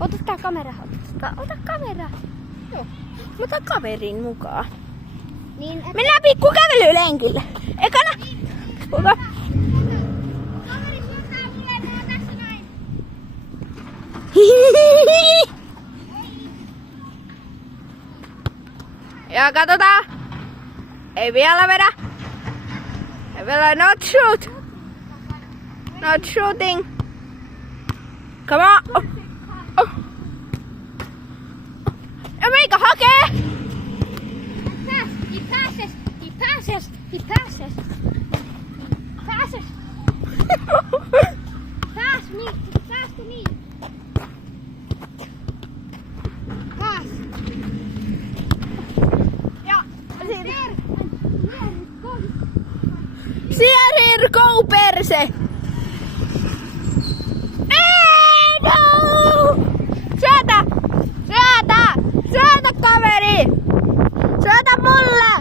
Ota tää kamera. Ota kamera. Joo. Mä otan kaverin mukaan. Niin, Mennään pikku kävelylenkille. Ekana. Ota. Kaveri syöttää mulle, mä oon tässä näin. Ja katsotaan. Ei vielä vedä. Ei vielä not shoot. Not shooting. Come on. Oh. Oh. Ja meikä hakee. He passes. He passes. He passes. Passes. Pass me. Pass to me. Pass. Ja There. Here go perse. Ei no! Syötä! Syötä! Syötä kaveri! Syötä mulle!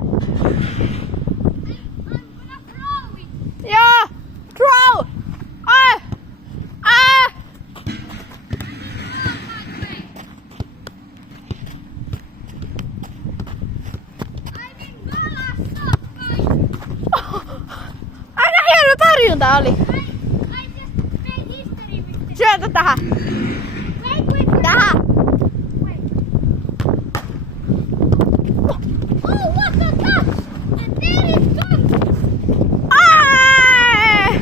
Joo! Throw! Ai! Ai! Aina hieno tarjunta oli! Syötä tähän! Tähän! Ai!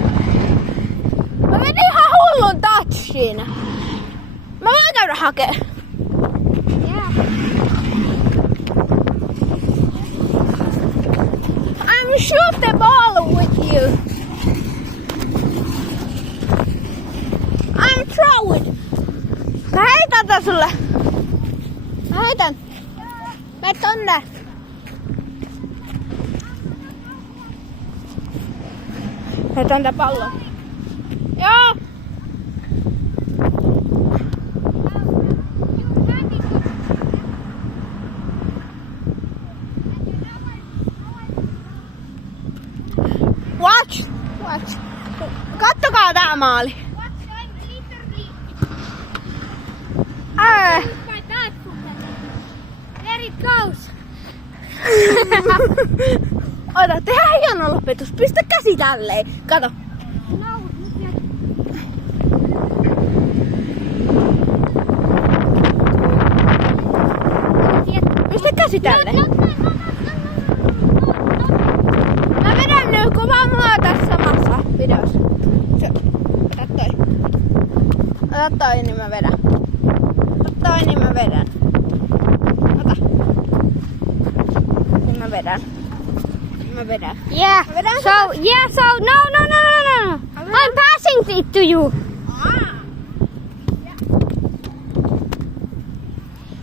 Mä menin ihan hullun touchiin. Mä voin käydä hakee. I'm shoot the ball with you. I'm throw it. Mä heitän tän sulle. Mä heitän. Mene tonne. Heitän tän pallon. Joo. Watch. Watch. Kattokaa tää maali. There it goes. Ota, tehdään hieno lopetus. Pistä käsi tälleen. Kato. No, Pistä käsi tälleen. Mä vedän nyt kuvaa mua tässä samassa videossa. Ota toi. Ota toi, niin mä vedän. Ota toi, niin mä vedän. Ota. Niin mä vedän. Mä vedän. Yeah. Vedän So no. I'm passing it to you.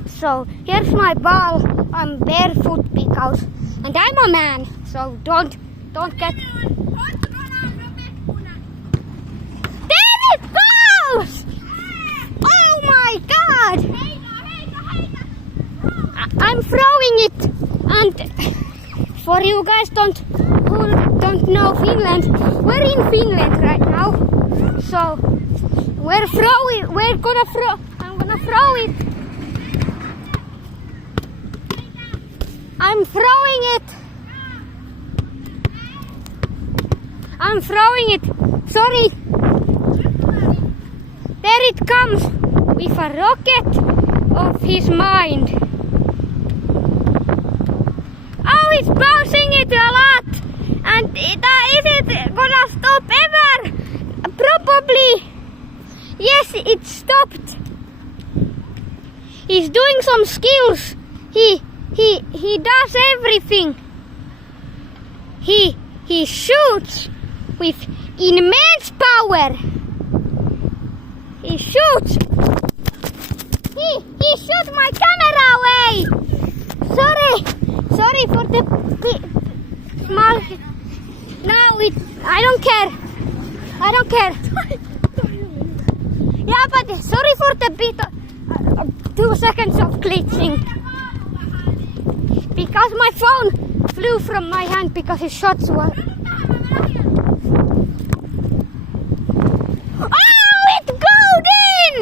So here's my ball. I'm barefoot because, and I'm a man. So don't get. There it goes! Oh my God! I'm throwing it, and for you guys who don't know Finland, we're in Finland right now. So I'm gonna throw it. I'm throwing it. I'm throwing it. Sorry. There it comes with a rocket of his mind. Oh, he's bouncing it a lot. And is it gonna stop ever? Probably. Yes, it stopped. He's doing some skills. He does everything. He shoots with immense power. He shoots. He shot my camera away. Sorry for the small. Now I don't care. Yeah, but sorry for the bit. 2 seconds of glitching. Because my phone flew from my hand because his shots were. Oh, it goes in!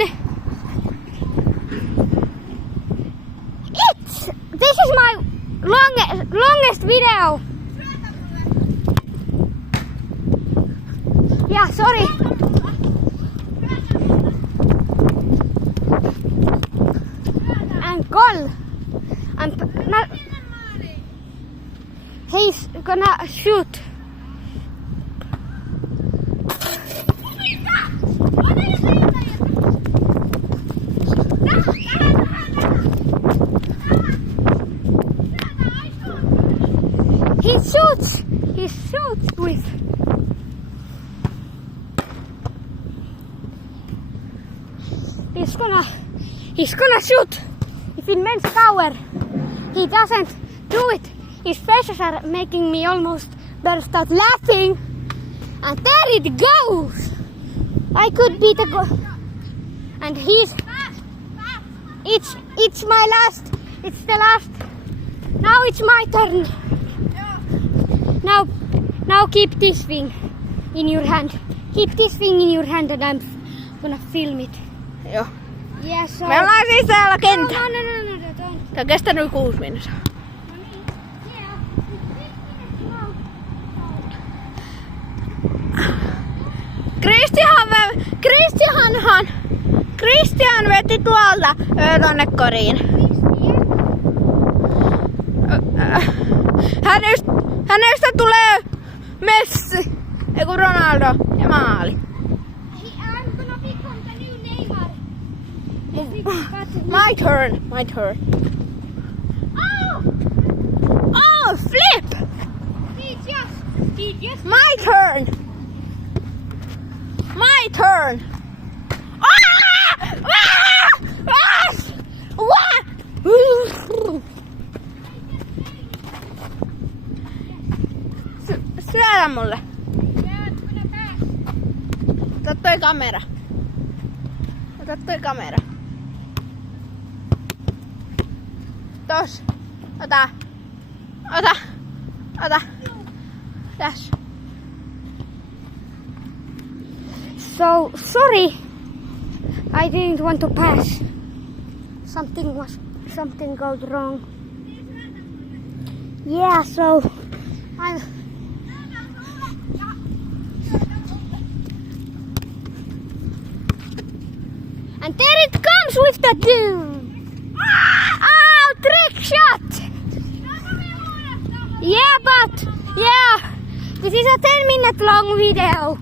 video. Yeah, sorry. And goal. He's gonna shoot. He shoots with. He's gonna shoot. If immense power. He doesn't do it. His faces are making me almost burst out laughing. And there it goes. I could be the and he's. It's my last. It's the last. Now it's my turn. Now keep this thing in your hand. Keep this thing in your hand and I'm gonna film it. Joo. Yeah, so... Me ollaan siis täällä kentällä. No, don't. Tää on kestänyt 6 minuuttia. Christian veti tuolta tonne koriin. Hänestä tulee Messi, eiku Ronaldo ja maali. I'm gonna become the new Neymar. My turn. Oh, flip! Yes. My turn. Syödä mulle. Ota toi kamera. Tos. Ota. Tässä. So sorry, I didn't want to pass. Something goes wrong. Yeah, so I'm. And there it comes with the doom. Oh, trick shot. Yeah, this is a 10-minute long video.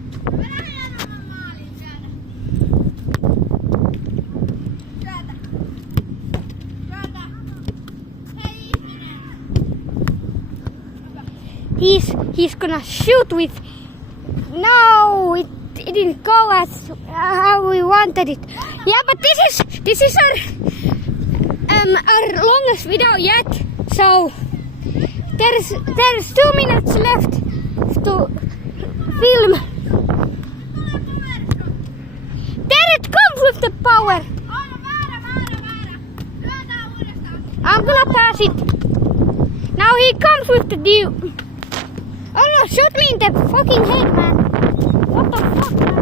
He's gonna shoot with. No, it didn't go as how we wanted it. Yeah, but this is our longest video yet. So there's 2 minutes left to film. There it comes with the power. I'm gonna pass it. Now he comes with the dew. Oh no, shoot me in the fucking head, man. What the fuck, man?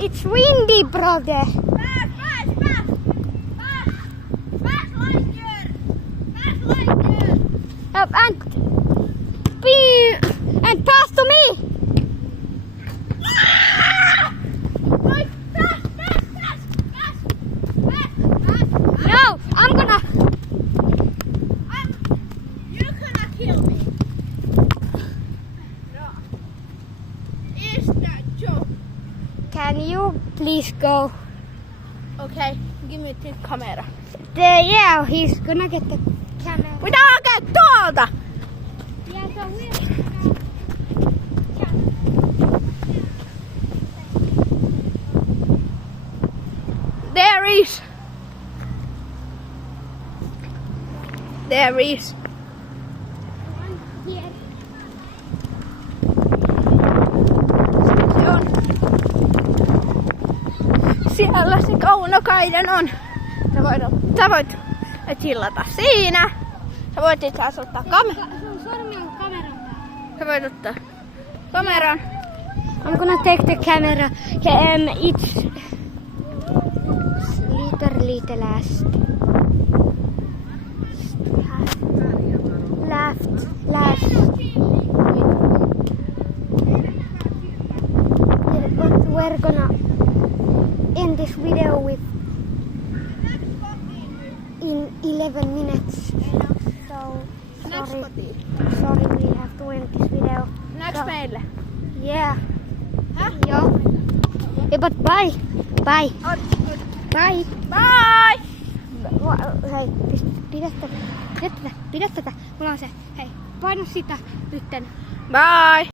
It's windy, brother. And pass to me. No, I'm gonna. You're gonna kill me. No. Is that joke? Can you please go? Okay, give me the camera. Yeah, he's gonna get the camera. Pitää hakea tuolta. Yeah, so we're. There is. Here. Se on. Siellä se kaunokaiden on. Sä voit chillata siinä. Sä voit itse asiassa ottaa kameran. Sun sormi on kameran päällä. Sä voit ottaa kameran. I'm gonna take the camera. It's literally the last 11 minutes. So Mennäänkö sorry. kotiin? Sorry, we have to end this video. Mennäänkö meille? Yeah. Häh? Joo. Yeah, but bye. Bye. Bye. Bye! Hei, pidä tätä. Mulla on se. Hei, paina sitä nytten. Bye!